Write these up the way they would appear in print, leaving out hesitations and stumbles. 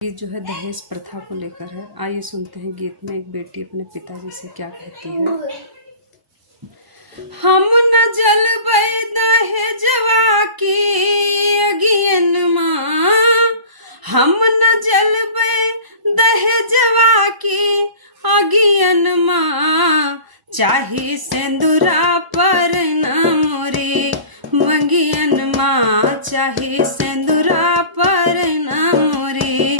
गीत जो है दहेज प्रथा को लेकर है। आइए सुनते हैं गीत में एक बेटी अपने पिताजी से क्या कहती है। हम न जलबै दहेजवा की अगियन माँ, हम न जलबै दहेजवा की अगियन माँ, चाही सिंदूरा पर न मोरी मंगियन माँ, चाही सिंदूरा पर न मोरी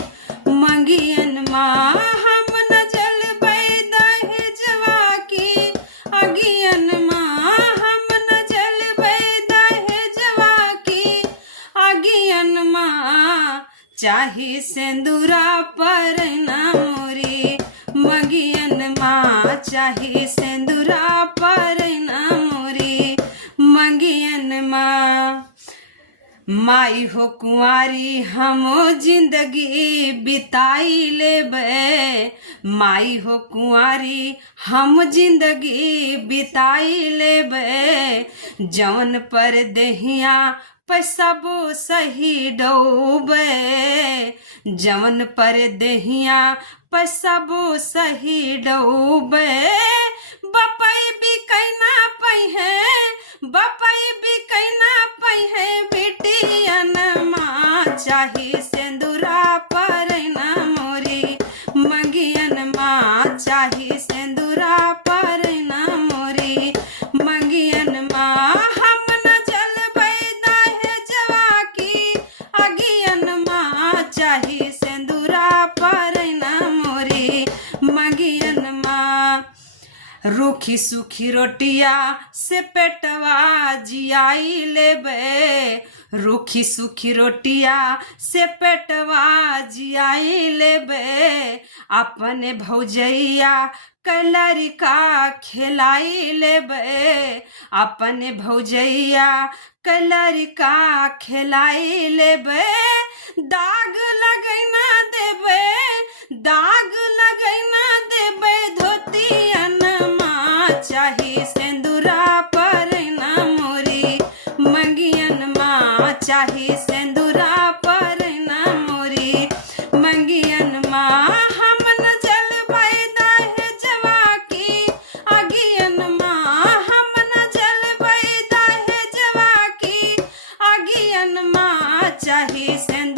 मंगियन माँ। हम न जलबै दहेजवा की अगियन माँ, हम न जलबै दहेजवा की अगियन माँ, चाही सिंदूरा पर न मोरी मंगियन माँ, चाही सिंदूरा पर न मोरी मंगियन माँ। माई हो कुंवारी हम जिंदगी बिताई लेबै, माई हो कुंवारी हम जिंदगी बिताई लेबै, जौन पर देहिया पैसाबो सही डूबे, जौन पर देहिया पैसाबो सही डूबे। बपई भी कैना पई है, बपई भी कैना पई है बेटियन माँ, चाही सिंदूरा पर न मोरी मंगियन माँ, चाही सिंदूरा पर न मोरी मंगियन माँ। हम न जलबै दहेजवा की अगियन माँ, चाही सिंदूरा पर न मोरी मंगियन माँ। रूखी सूखी रोटिया से पेटवा जियाई लेबै, रूखी सूखी रोटिया से पेटवा जियाई लेबै, अपने भौजैया कलरिका खिलाई लेबै, अपने भौजैया कलरिका खिलाई लेबै। दाग लगैना देबै, दाग लगैना देबै धोतियन माँ, चाही सिंदूरा पर न मोरी मंगियन माँ, चाही सिंदूरा पर न मोरी मंगियन माँ। हम न जलबै दहेजवा की अगियन माँ, हम न जलबै दहेजवा की अगियन माँ, चाही सिंदूरा